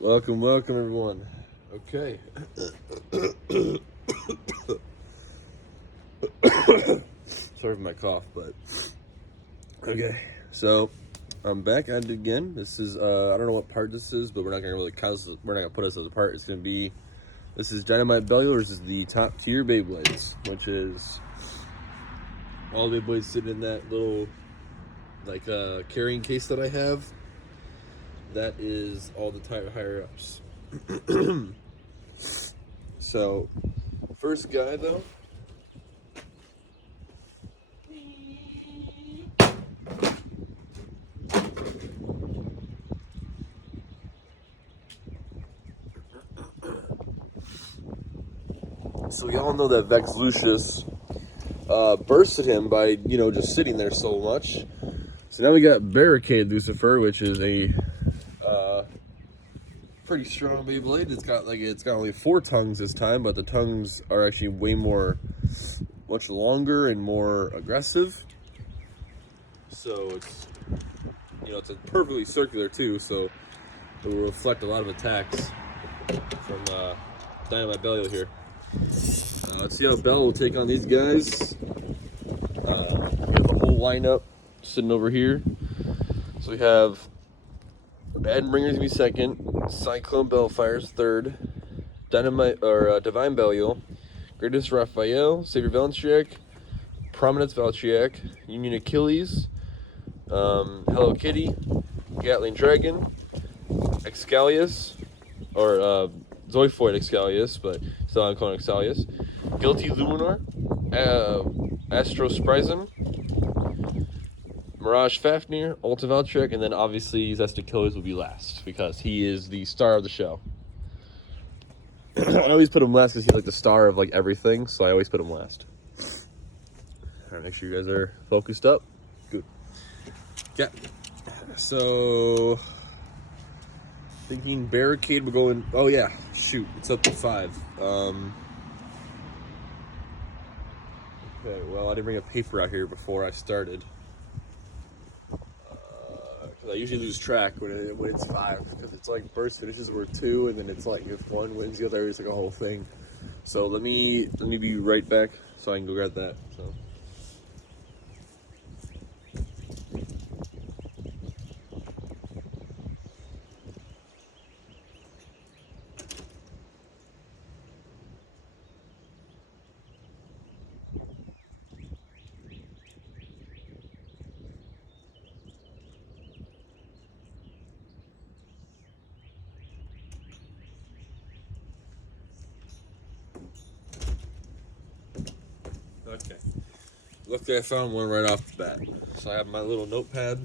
Welcome, everyone. Okay. Sorry for my cough, but okay. So I'm back at it again. This is I don't know what part this is, but we're not gonna really we're not gonna put us as a part. It's gonna be this is Dynamite Bellular. This is the top tier Beyblades, which is all the Beyblades sitting in that little like carrying case that I have. That is all the higher ups. So, first guy though. So we all know that Vex Lucius bursted him by just sitting there so much. So now we got Barricade Lucifer, which is a pretty strong Beyblade. It's got only 4 tongues this time, but the tongues are actually much longer and more aggressive. So it's a perfectly circular too, so it will reflect a lot of attacks from Dynamite Bellular here. Let's see how Bell will take on these guys. We have the whole lineup sitting over here. So we have Adbringer's gonna be second, Cyclone Bellfire's third, Divine Belial, Greatest Raphael, Savior Valentriac, Prominence Valtriac, Union Achilles, Hello Kitty, Gatling Dragon, Excalius, or Zoifoid Excalius, but still I'm calling Excalius, Guilty Luminar, Astro Sprizem, Mirage Fafnir, Ultra Valtric, and then obviously Zesta Killers will be last because he is the star of the show. I always put him last because he's like the star of like everything, so I always put him last. Alright, make sure you guys are focused up. Good. Yeah. So thinking Barricade will go in. Oh yeah, shoot, it's up to 5. Okay, well I didn't bring a paper out here before I started. I usually lose track when it's 5 because it's like burst finishes were 2, and then it's like if one wins the other, it's like a whole thing. So let me be right back so I can go grab that. So. Okay. Luckily I found one right off the bat. So I have my little notepad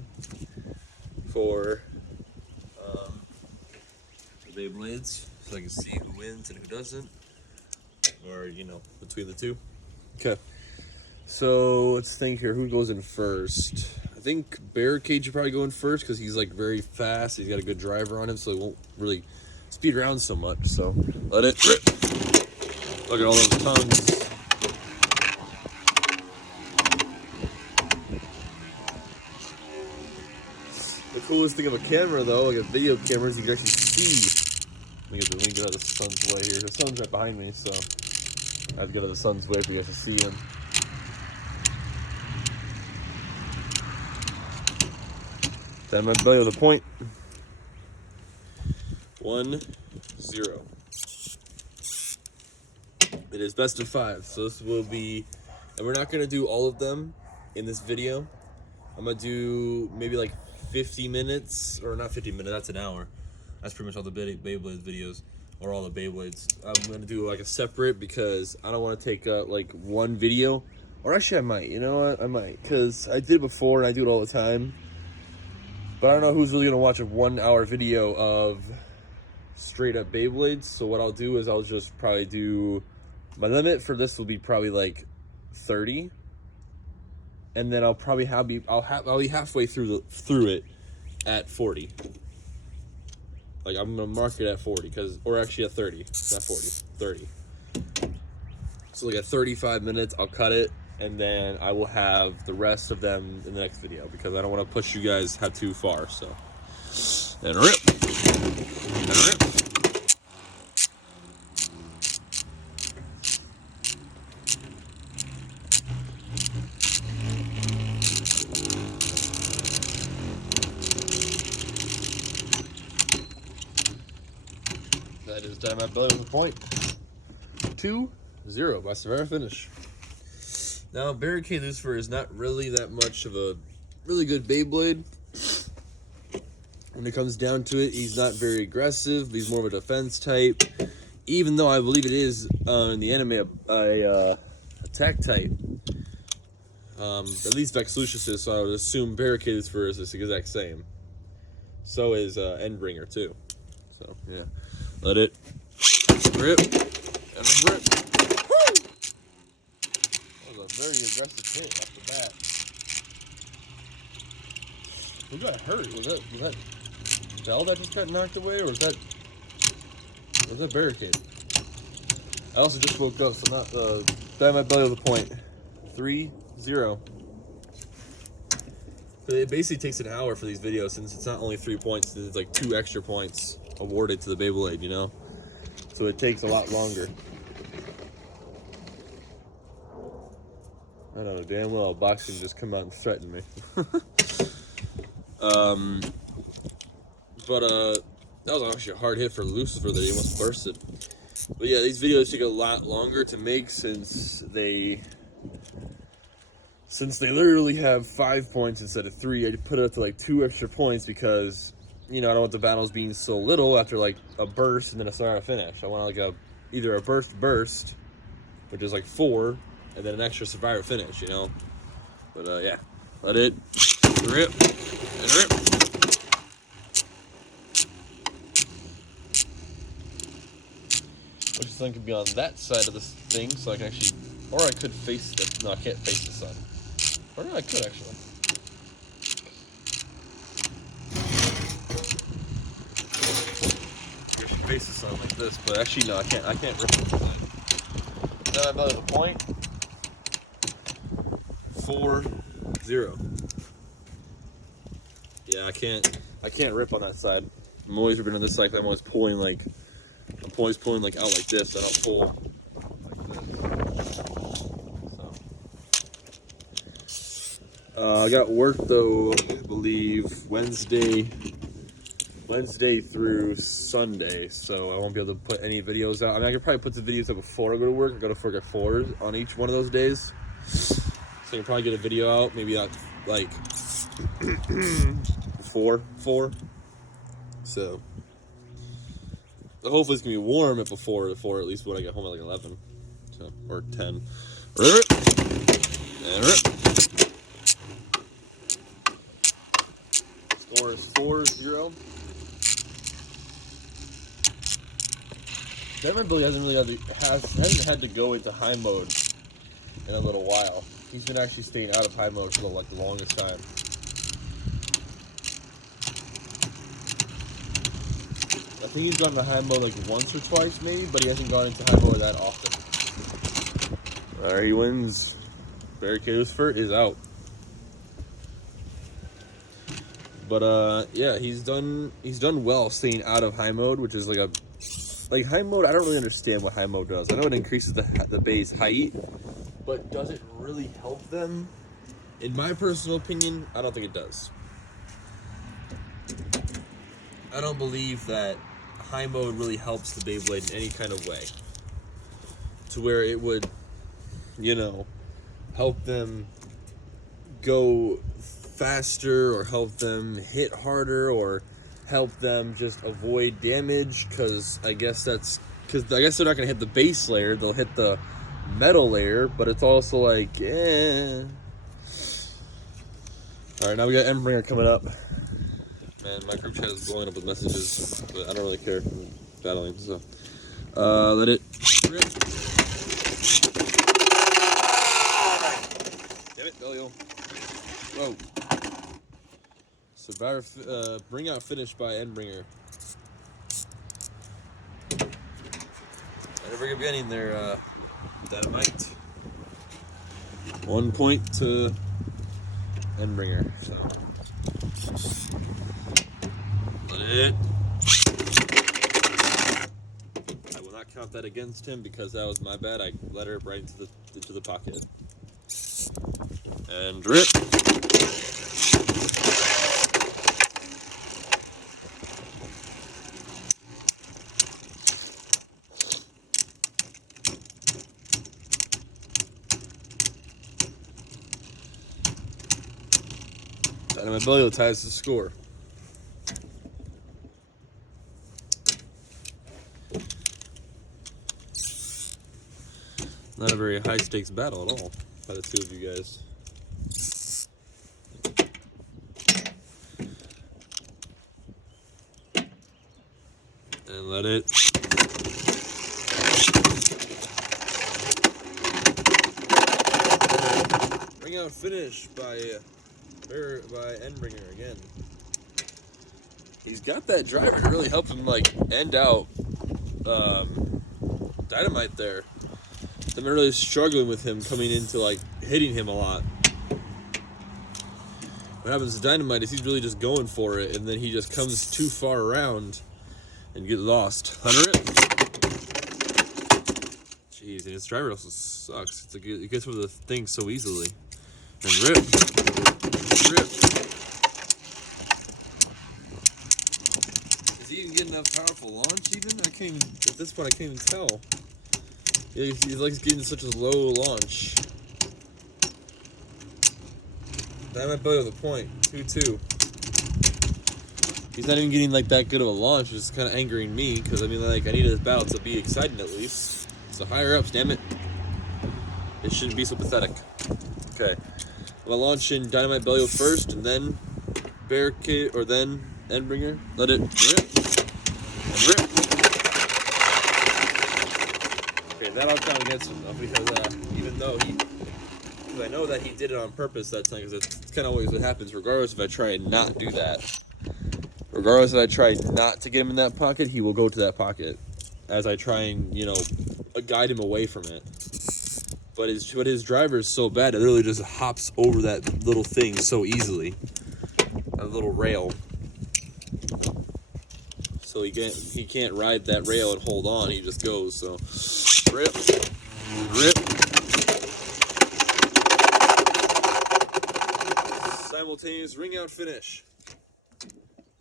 for the Beyblades, so I can see who wins and who doesn't, or between the two. Okay. So let's think here. Who goes in first? I think Barricade should probably go in first because he's like very fast. He's got a good driver on him, so he won't really speed around so much. So let it rip. Look at all those tongues. The coolest thing of a camera, though, like a video camera, is you can actually see. Let me get out of the sun's way here. The sun's right behind me, so I have to get out of the sun's way for you guys to see him. Dynamite Belly with a point. 1-0. It is best of 5, so this will be, and we're not gonna do all of them in this video. I'm gonna do maybe like 50 minutes, or not 50 minutes, that's an hour. That's pretty much all the Beyblades videos, or all the Beyblades. I'm gonna do like a separate because I don't want to take like one video, or actually I might, you know what, I might, because I did it before and I do it all the time. But I don't know who's really gonna watch a 1-hour video of straight up Beyblades, so what I'll do is I'll just probably do, my limit for this will be probably like 30. And then I'll probably I'll be halfway through it at 40. Like I'm gonna mark it at 40 or actually at 30, not 40, 30. So like at 35 minutes, I'll cut it, and then I will have the rest of them in the next video because I don't want to push you guys too far. So, and rip, and rip. That is Dynamite Belly with a point. 2-0 by Survivor finish. Now, Barricade Lucifer is not really that much of a really good Beyblade. When it comes down to it, he's not very aggressive. He's more of a defense type. Even though I believe it is in the anime a attack type. At least Vex Lucius is, so I would assume Barricade Lucifer is the exact same. So is Endbringer too. So yeah, let it rip and rip. Woo! That was a very aggressive hit off the bat. Who got hurt? Was that Bell that just got knocked away, or was that Barricade? I also just woke up, so not Dynamite Belly with a point. 3-0. It basically takes an hour for these videos, since it's not only 3 points, it's like 2 extra points awarded to the Beyblade, you know? So it takes a lot longer. I don't know, damn well boxing just come out and threaten me. That was actually a hard hit for Lucifer that he almost bursted. But yeah, these videos take a lot longer to make since they literally have 5 points instead of 3. I put it up to like 2 extra points because, you know, I don't want the battles being so little after like a burst and then a Survivor finish. I want like either a burst, which is like 4, and then an extra Survivor finish, you know? But yeah, let it rip and rip. Which sun could be on that side of this thing, so I can actually, or I could face the, no, I can't face the sun. Or no, I could actually. I should face the sun like this, but actually no, I can't rip it from the side. Then I'm out of the point. 4-0. Yeah, I can't rip on that side. I'm always ripping on this side. I'm always pulling like out like this. I don't pull like this. So I got work though, I believe Wednesday through Sunday, so I won't be able to put any videos out. I mean, I could probably put the videos up before I go to work. I go to work at 4 on each one of those days. So you can probably get a video out, maybe not like 4. So hopefully it's gonna be warm at before at at least when I get home at like 11, so or 10. Rip and rip. Score is 4-0. Devin Billy hasn't had to go into high mode in a little while. He's been actually staying out of high mode for like the longest time. I think he's gone to high mode like once or twice maybe, but he hasn't gone into high mode that often. Alright, he wins. Barricade Lucifer is out. But yeah, he's done well staying out of high mode, which is like high mode. I don't really understand what high mode does. I know it increases the base height, but does it really help them? In my personal opinion, I don't think it does. I don't believe that high mode really helps the Beyblade in any kind of way, to where it would, you know, help them go faster or help them hit harder or help them just avoid damage, because I guess they're not going to hit the base layer, they'll hit the metal layer, but it's also like, eh. Alright, now we got Endbringer coming up. Man, my group chat is blowing up with messages, but I don't really care. I'm battling, so. Let it rip. Damn it, Delio. Whoa. Survivor, bring out finish by Endbringer. Never getting there, Dynamite. 1 point to Endbringer, so. Let it. I will not count that against him because that was my bad. I let her right into the pocket. And rip. Dynamite Bellio ties the score. Not a very high stakes battle at all by the two of you guys. And let it. Ring out finish by Endbringer again. He's got that driver to really help him like end out Dynamite there. I've been really struggling with him coming into like hitting him a lot. What happens to Dynamite is he's really just going for it, and then he just comes too far around and get lost. 100. Jeez, and his driver also sucks. It's like it gets over the thing so easily. And rip. Rip. Is he even getting enough powerful launch even? I can't even, at this point I can't even tell. Yeah, he's like getting such a low launch. Dynamite Bellio with a point. 2-2. He's not even getting like that good of a launch, which is kind of angering me, because I mean, like, I need this battle to be exciting at least. So higher ups, damn it. It shouldn't be so pathetic. Okay. I'm gonna launch in Dynamite Bellio first, and then Barricade, or then Endbringer. Let it rip. And rip. Okay, that'll count against him, though, because even though because I know that he did it on purpose that time, because it's kind of always what happens, regardless if I try and not do that. Regardless if I try not to get him in that pocket, he will go to that pocket, as I try and, you know, guide him away from it. But his driver is so bad, it literally just hops over that little thing so easily. That little rail. So he can't ride that rail and hold on, he just goes, so rip, rip. Simultaneous ring out finish.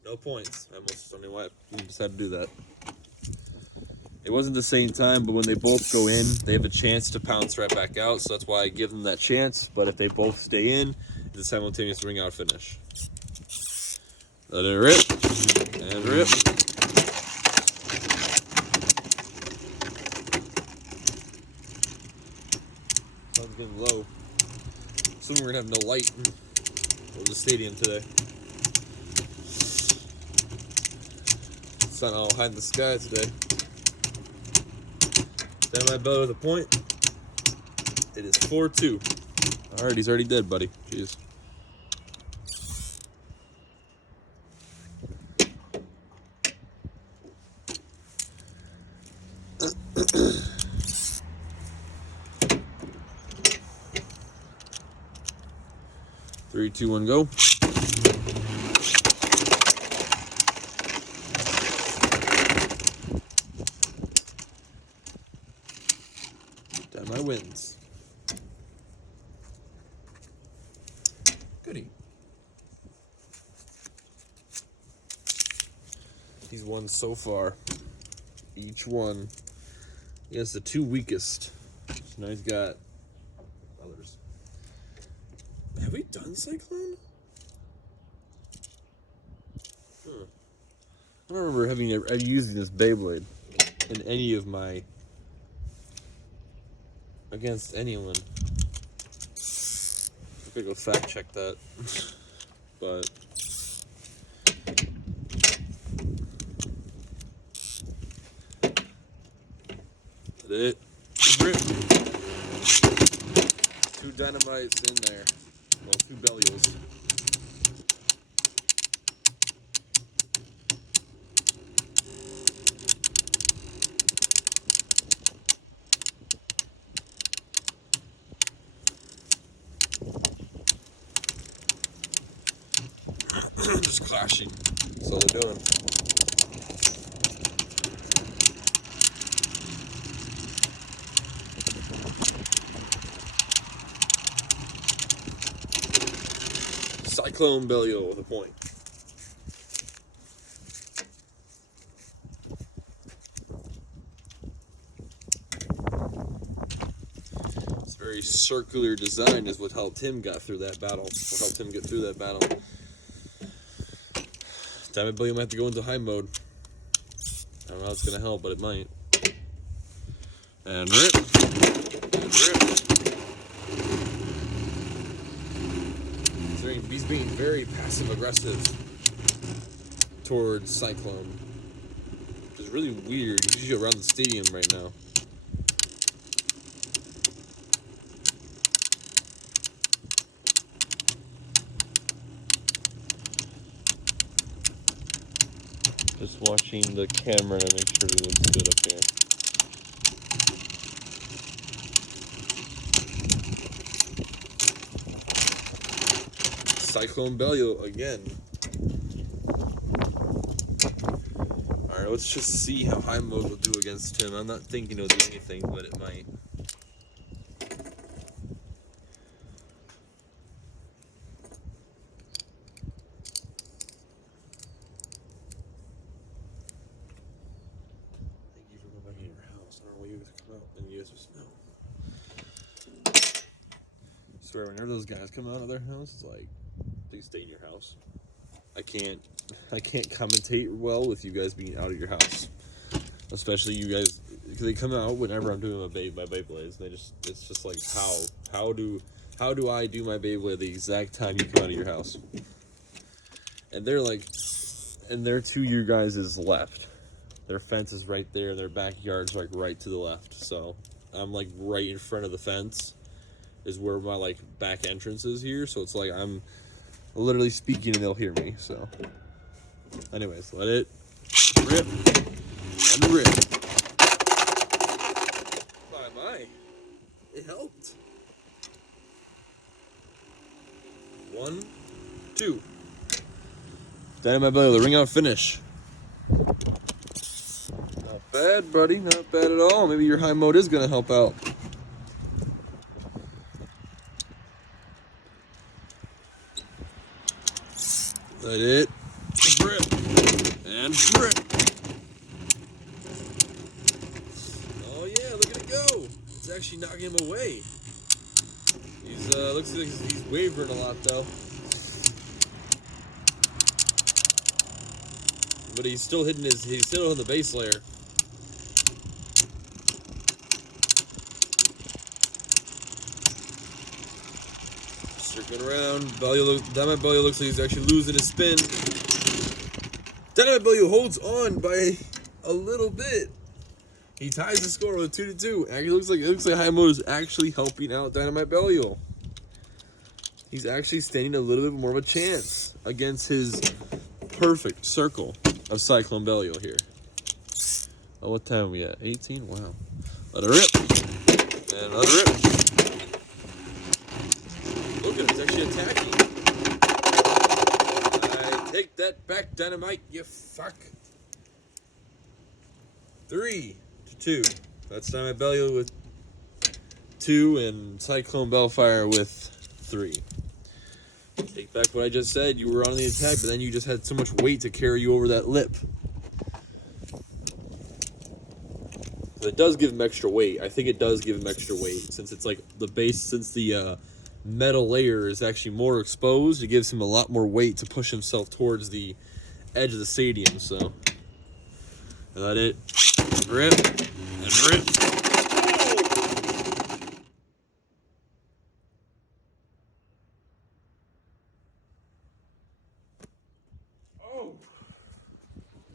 No points. I don't know why I decided to do that. It wasn't the same time, but when they both go in, they have a chance to pounce right back out, so that's why I give them that chance. But if they both stay in, it's a simultaneous ring out finish. Let it rip. And rip. Sun's getting low. Soon we're going to have no light over the stadium today. Sun all high in the sky today. Dynamite Bellio with a point. It is 4-2. Alright, he's already dead, buddy. Jeez. Three, two, one, go. Dynamite wins. Goody. He's won so far. Each one. He has the two weakest. So now he's got others. Have we done Cyclone? I don't remember using this Beyblade in any of my against anyone. I could go fact check that, but it rip. Two Dynamites in there. Well, two Bellios. Just clashing. That's all they're doing. Cyclone Bellio with a point. This very circular design is what helped him get through that battle. What helped him get through that battle. Dynamite Belly might have to go into high mode. I don't know how it's gonna help, but it might. And rip. And rip. He's being very passive aggressive towards Cyclone. It's really weird. He's usually around the stadium right now. Just watching the camera to make sure it looks good up here. Cyclone Belial again. Alright, let's just see how high mode will do against him. I'm not thinking it'll do anything, but it might. Thank you for going back in your house. I don't know why you guys come out and you guys just know. I swear, whenever those guys come out of their house, it's like, please stay in your house. I can't commentate well with you guys being out of your house, especially you guys, because they come out whenever I'm doing my Beyblades. And it's just like, how do I do my Beyblade the exact time you come out of your house? And they're to you guys' left. Their fence is right there, and their backyard's like right to the left. So I'm like right in front of the fence is where my like back entrance is here. So it's like I'm literally speaking and they'll hear me. So anyways, let it rip and rip. My, it helped. 1, 2. Dynamite Belly, the ring out finish. Not bad, buddy. Not bad at all. Maybe your high mode is gonna help out. Let it rip and rip. Oh yeah, look at it go. It's actually knocking him away. He's looks like he's wavering a lot though. But he's still hitting he's still on the base layer. Circling around, Dynamite Belly looks like he's actually losing his spin. Dynamite Belly holds on by a little bit. He ties the score with 2-2. Actually, it looks like high mode is actually helping out Dynamite Belly. He's actually standing a little bit more of a chance against his perfect circle of Cyclone Belial here. Oh, what time are we at? 18? Wow. Let it rip. And let it rip. Look at him, he's actually attacking. I take that back, Dynamite, you fuck. 3-2. That's Dynamite Belial with 2 and Cyclone Bellfire with 3. Take back what I just said. You were on the attack, but then you just had so much weight to carry you over that lip. So it does give him extra weight. I think it does give him extra weight since it's like the base, since the metal layer is actually more exposed. It gives him a lot more weight to push himself towards the edge of the stadium. So let it rip and rip.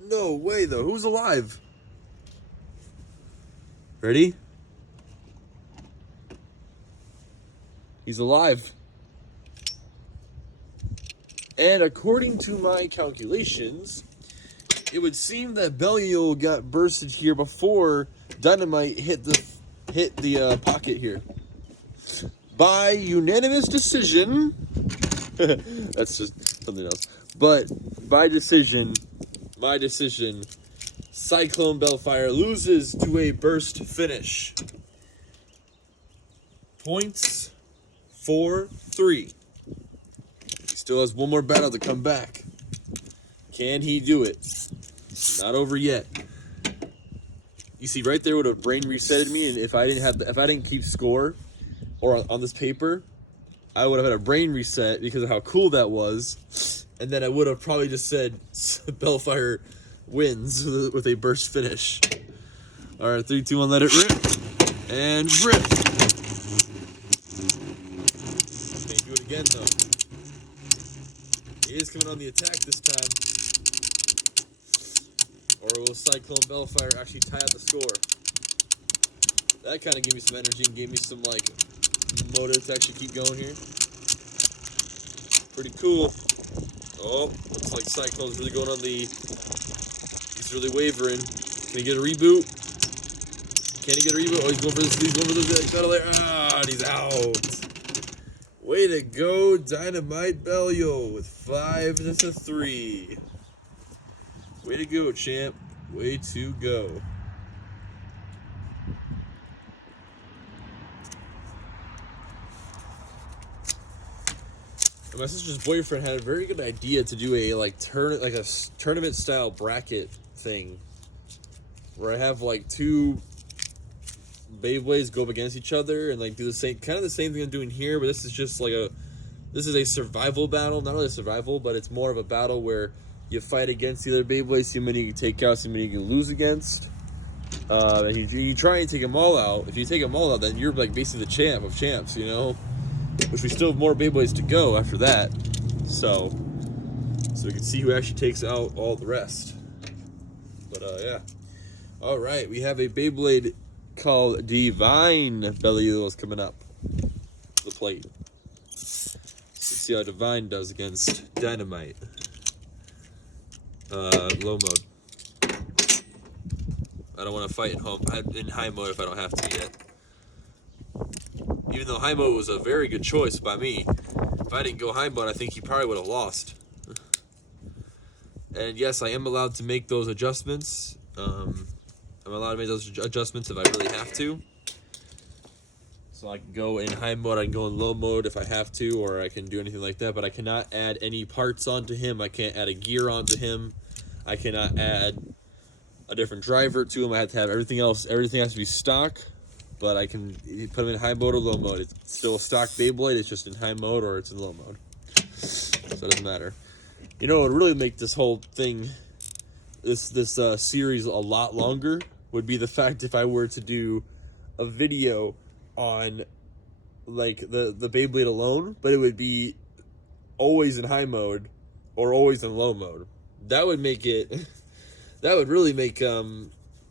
No way, though. Who's alive? Ready? He's alive. And according to my calculations, it would seem that Belial got bursted here before Dynamite hit the pocket here. By unanimous decision. That's just something else. But by decision, my decision, Cyclone Bellfire loses to a burst finish. Points 4-3. He still has one more battle to come back. Can he do it? Not over yet. You see, right there would have brain resetted me, and if I didn't keep score, or on this paper, I would have had a brain reset because of how cool that was, and then I would have probably just said Bellfire wins with a burst finish. All right, 3, 2, 1, let it rip, and rip. Can't do it again though. He is coming on the attack this time. Or will Cyclone Bellfire actually tie up the score? That kind of gave me some energy and gave me some like motive to actually keep going here. Pretty cool. Oh, looks like Cyclone's really going on the... He's really wavering. Can he get a reboot? Can he get a reboot? Oh, he's going for this. He's going for this shuttle there. Ah, and he's out. Way to go, Dynamite Bellio with 5-3. Way to go, champ. Way to go. My sister's boyfriend had a very good idea to do a tournament style bracket thing where I have like 2 Beyblades go up against each other and like do the same thing I'm doing here, but this is just like this is a survival battle. Not really a survival, but it's more of a battle where you fight against the other Beyblades, see how many you can take out, see how many you can lose against. And you try and take them all out. If you take them all out, then you're like basically the champ of champs, you know? Which we still have more Beyblades to go after that. So we can see who actually takes out all the rest. But yeah. Alright, we have a Beyblade called Divine Bellio coming up. The plate. Let's see how Divine does against Dynamite. Low mode. I don't want to fight in high mode if I don't have to yet. Even though high mode was a very good choice by me. If I didn't go high mode, I think he probably would have lost. And yes, I am allowed to make those adjustments. I'm allowed to make those adjustments if I really have to. So I can go in high mode, I can go in low mode if I have to, or I can do anything like that. But I cannot add any parts onto him. I can't add a gear onto him. I cannot add a different driver to him. I have to have everything else. Everything has to be stock. But I can put them in high mode or low mode. It's still a stock Beyblade. It's just in high mode or it's in low mode. So it doesn't matter. You know what would really make this whole thing, this series a lot longer would be the fact if I were to do a video on like the Beyblade alone, but it would be always in high mode or always in low mode. That would make it, that would really make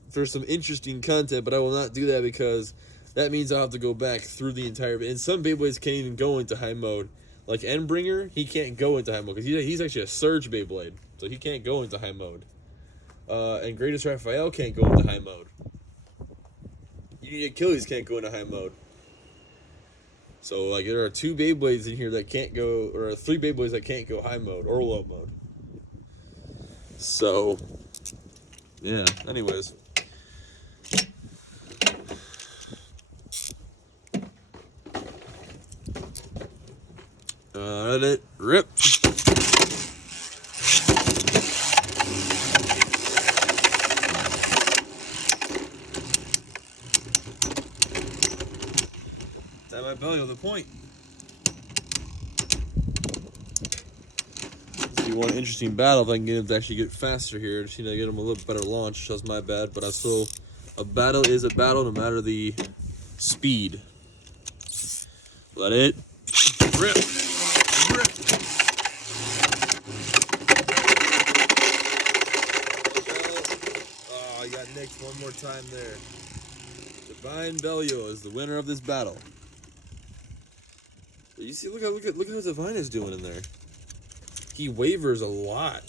for some interesting content, but I will not do that because that means I'll have to go back through the entire... And some Beyblades can't even go into high mode. Like Endbringer, he can't go into high mode because he's actually a Surge Beyblade, so he can't go into high mode. And Greatest Raphael can't go into high mode. Union Achilles can't go into high mode. So like there are 2 Beyblades in here that can't go, or 3 Beyblades that can't go high mode or low mode. So yeah, anyways. Let it rip. That might belly on the point. Let's see one interesting battle if I can get him to actually get faster here. Just need to get him a little better launch. That's my bad, but a battle is a battle no matter the speed. Let it rip. Oh, you got nicked one more time there. Divine Bellio is the winner of this battle. You see, look how Divine is doing in there. He wavers a lot.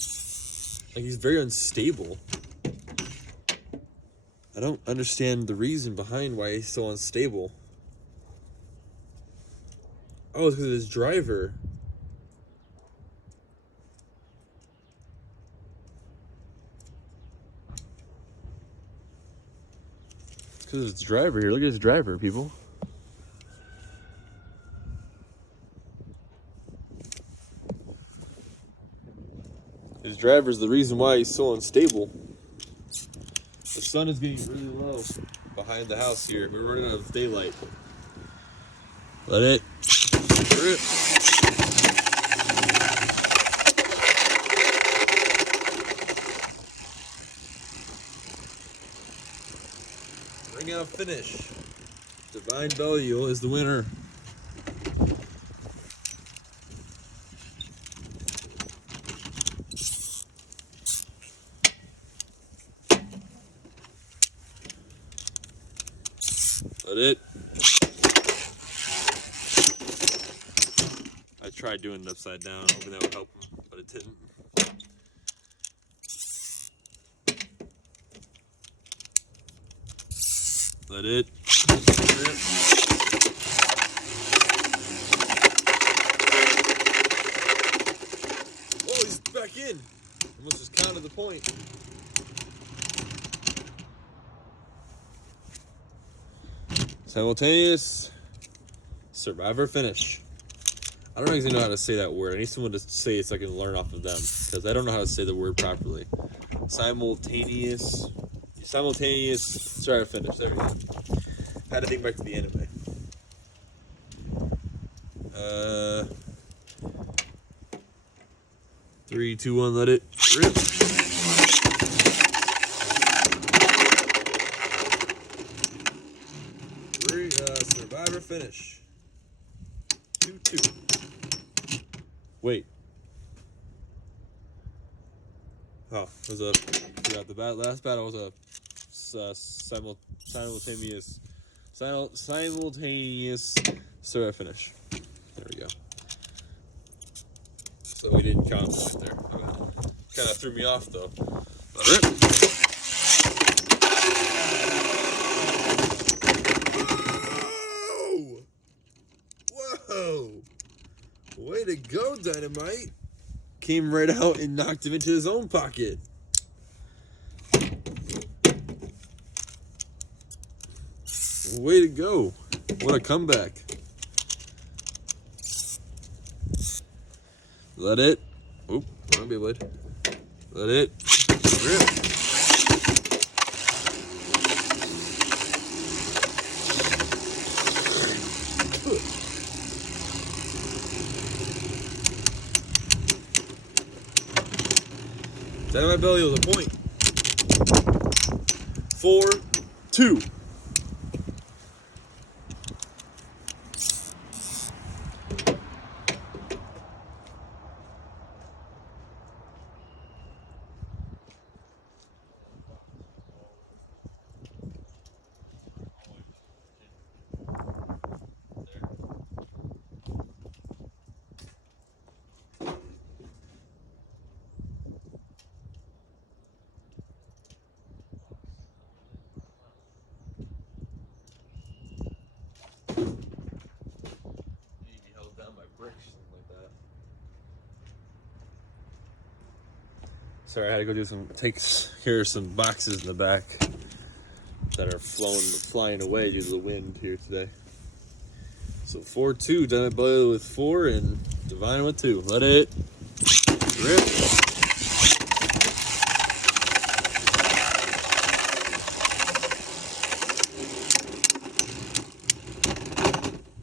Like he's very unstable. I don't understand the reason behind why he's so unstable. Oh, it's because of his driver. It's because of his driver here. Look at his driver, people. His driver's the reason why he's so unstable. The sun is getting really low behind the house here. We're running out of daylight. Let it Rip. Ring out finish. Divine Belial is the winner. That it. I tried doing it upside down, hoping that would help him, but it didn't. Let it. Oh, he's back in. Almost just counted the point. Simultaneous survivor finish. I don't actually know how to say that word. I need someone to say it so I can learn off of them, because I don't know how to say the word properly. Simultaneous survivor finish. There we go. Had to think back to the anime. 3, 2, 1, let it rip. Survivor finish. 2-2. Wait. Oh, was a forgot the last battle was a simultaneous survivor finish. There we go. So we didn't count right there. Kind of threw me off though. Let it rip. Whoa! Way to go, Dynamite. Came right out and knocked him into his own pocket. Way to go. What a comeback. Let it. Oop, wrong Beyblade. Let it rip. Dynamite Belial with a point. 4-2. Sorry, I had to go take care of some boxes in the back that are flying away due to the wind here today. So 4-2, Dynamite Belial with 4 and Divine with 2. Let it rip.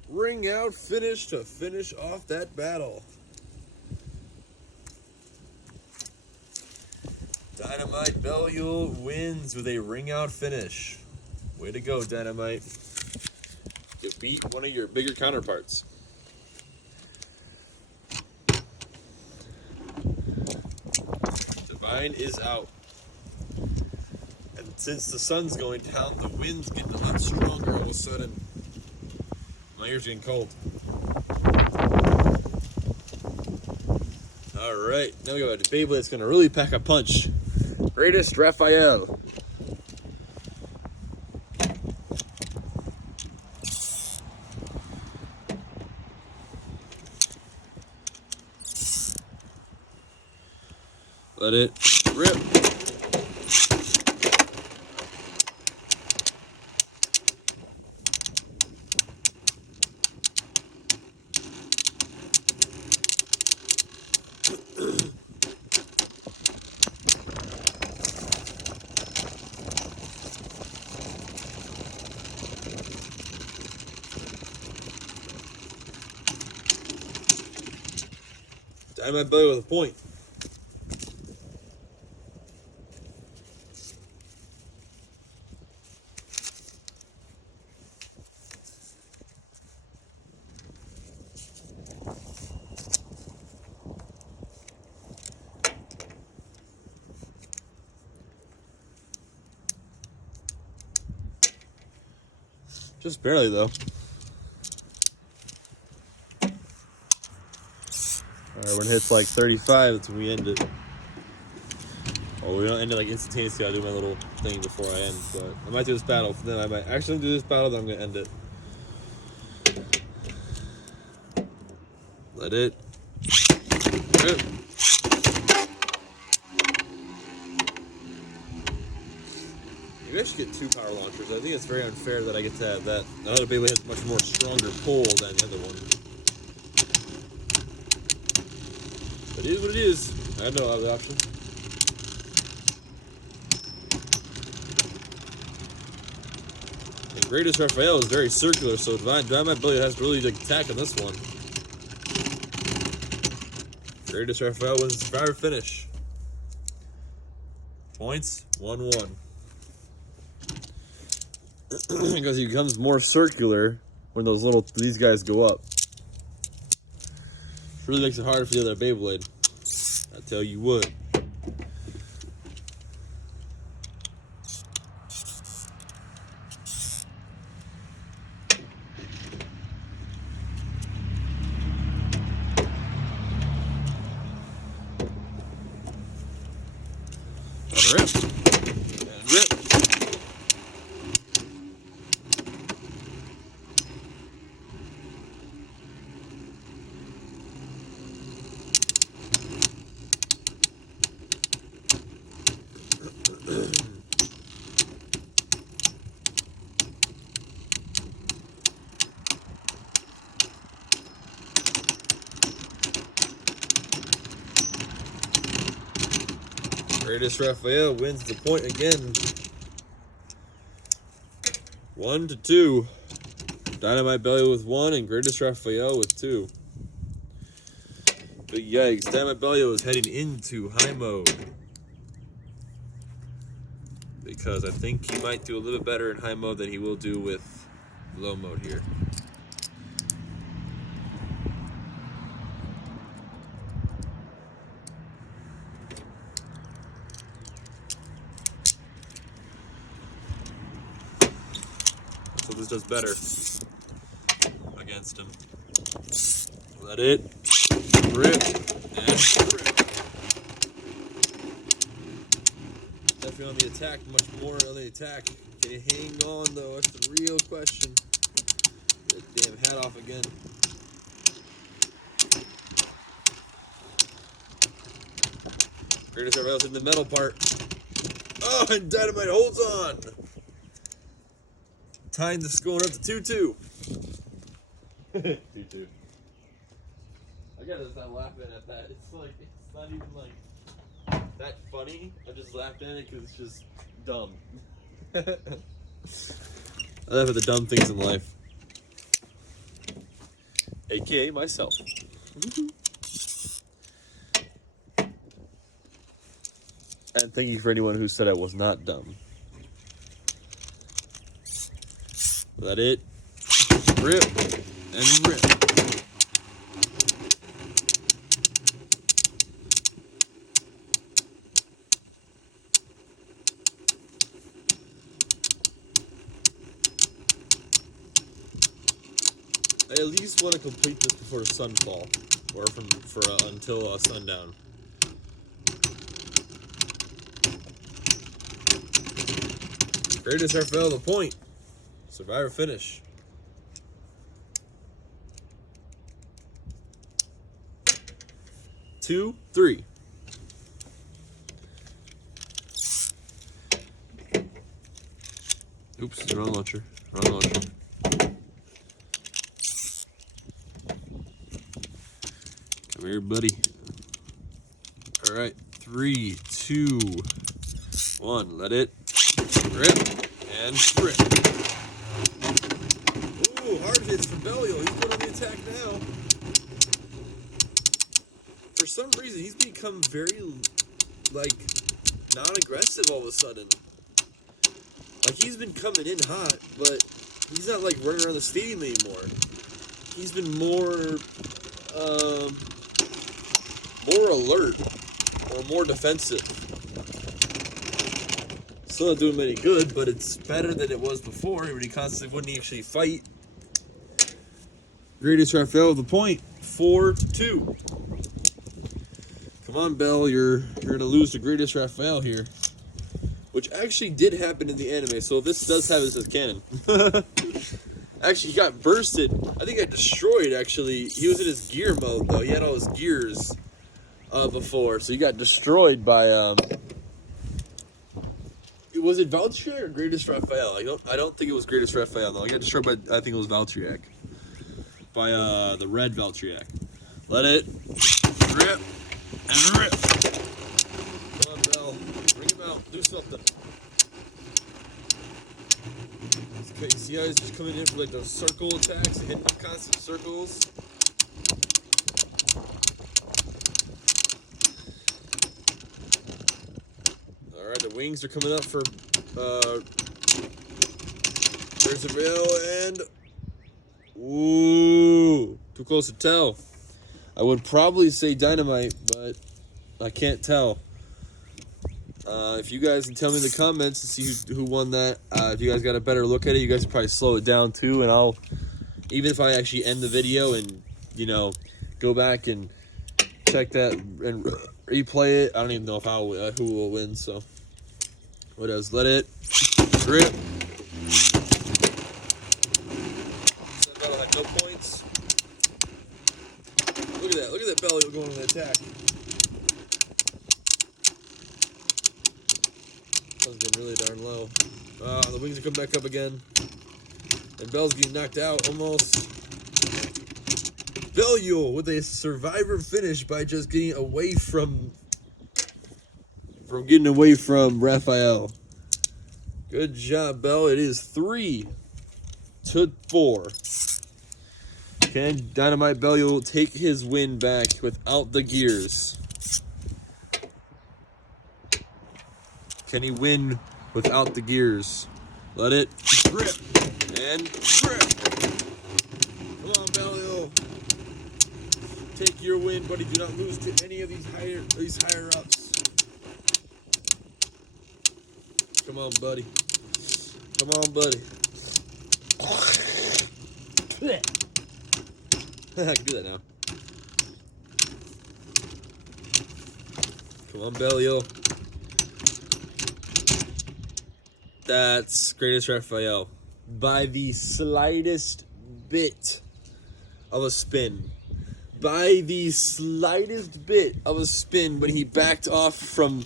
Ring out finish to finish off that battle. Dynamite Belial wins with a ring out finish. Way to go, Dynamite. You beat one of your bigger counterparts. Divine is out. And since the sun's going down, the wind's getting a lot stronger all of a sudden. My ears getting cold. Alright, now we got a Beyblade that's going to really pack a punch. Greatest Raphael. Let it rip. Dynamite Belly with a point. Just barely, though. Alright, when it hits like 35, that's when we end it. Oh, we don't end it like instantaneously. I'll do my little thing before I end. But I might do this battle. Then I might actually do this battle, then I'm going to end it. Let it rip. Maybe I should get 2 power launchers. I think it's very unfair that I get to have that. The other Beyblade has much more stronger pull than the other one. But it is what it is. I know I have the option. And Greatest Raphael is very circular, so Dynamite Belly has to really like, attack on this one. Greatest Raphael wins the Survivor finish. Points 1-1. Because he becomes more circular when these guys go up. Really makes it harder for the other Beyblade. I tell you what. And rip. And rip. Greatest Raphael wins the point again. 1-2. Dynamite Belly with 1 and Greatest Raphael with 2. Big yikes. Dynamite Belly was heading into high mode. Because I think he might do a little bit better in high mode than he will do with low mode here. So this does better against him. Let it rip and rip. Definitely on the attack, much more on the attack. Can he hang on though? That's the real question. Get the damn hat off again. Greatest Raphael's in the metal part. Oh, and Dynamite holds on. Tying the score up to 2-2. 2-2. I gotta stop laughing at that. It's like, it's not even like that funny. I just laughed at it because it's just dumb. I laugh at the dumb things in life. AKA myself. And thank you for anyone who said I was not dumb. Let it rip and rip. I at least want to complete this before the sunfall, or until sundown. Greatest Raphael the point. Survivor finish. Two, three. Oops, wrong launcher. Wrong launcher. Come here, buddy. All right, 3, 2, 1. Let it rip and rip. Ooh, hard hits from Bellio. He's going on the attack now. For some reason, he's become very, like, non-aggressive all of a sudden. Like, he's been coming in hot, but he's not, like, running around the stadium anymore. He's been more alert or more defensive. Still not doing him any good, but it's better than it was before when he constantly wouldn't actually fight. Greatest Raphael with the point, 4-2. Come on, Bell, you're gonna lose to Greatest Raphael here, which actually did happen in the anime. So this does have this as canon. Actually, he got bursted. I think he got destroyed. Actually, he was in his gear mode though. He had all his gears before, so he got destroyed by Was it Valtryek or Greatest Raphael? I don't think it was Greatest Raphael though. He got destroyed by, I think it was Valtryek. By the red Valtryek. Let it rip and rip. Come on, Bell. Bring him out. Do something. Okay, see how he's just coming in for like those circle attacks, hitting constant circles. Alright, the wings are coming up for Raphael and ooh, too close to tell. I would probably say dynamite, but I can't tell. If you guys can tell me in the comments to see who won that, if you guys got a better look at it, you guys can probably slow it down too, and I'll, even if I actually end the video and, you know, go back and check that and replay it, I don't even know if who will win, so. What else? Let it rip. Bell had no points. Look at that. Look at that Bell going on the attack. Bell's getting really darn low. The wings are coming back up again. And Bell's getting knocked out almost. Belial with a survivor finish by just getting away from Raphael. Good job, Bell. It is 3-4. Can Dynamite Belial take his win back without the gears? Can he win without the gears? Let it rip and rip. Come on, Belial. Take your win, buddy. Do not lose to any of these higher ups. Come on, buddy. Come on, buddy. I can do that now. Come on, Belial. That's Greatest Raphael. By the slightest bit of a spin. By the slightest bit of a spin, when he backed off from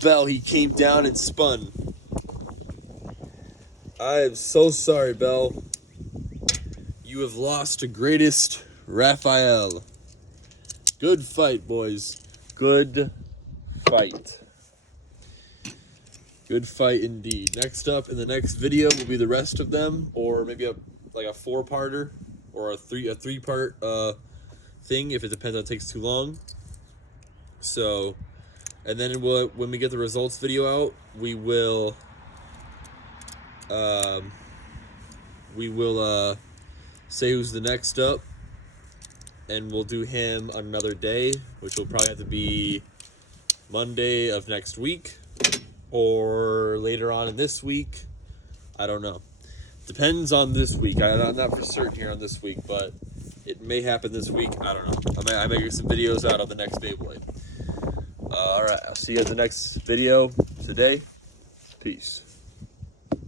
Bell, he came down and spun. I am so sorry, Bell. You have lost to Greatest Raphael. Good fight, boys. Good fight. Good fight indeed. Next up in the next video will be the rest of them, or maybe a 4-parter or a three-part thing, if it depends on it takes too long. So, and then when we get the results video out, we will say who's the next up, and we'll do him another day, which will probably have to be Monday of next week or later on in this week. I don't know. Depends on this week. I'm not for certain here on this week, but it may happen this week. I don't know. I may get some videos out of the next Beyblade. All right, I'll see you at the next video today. Peace.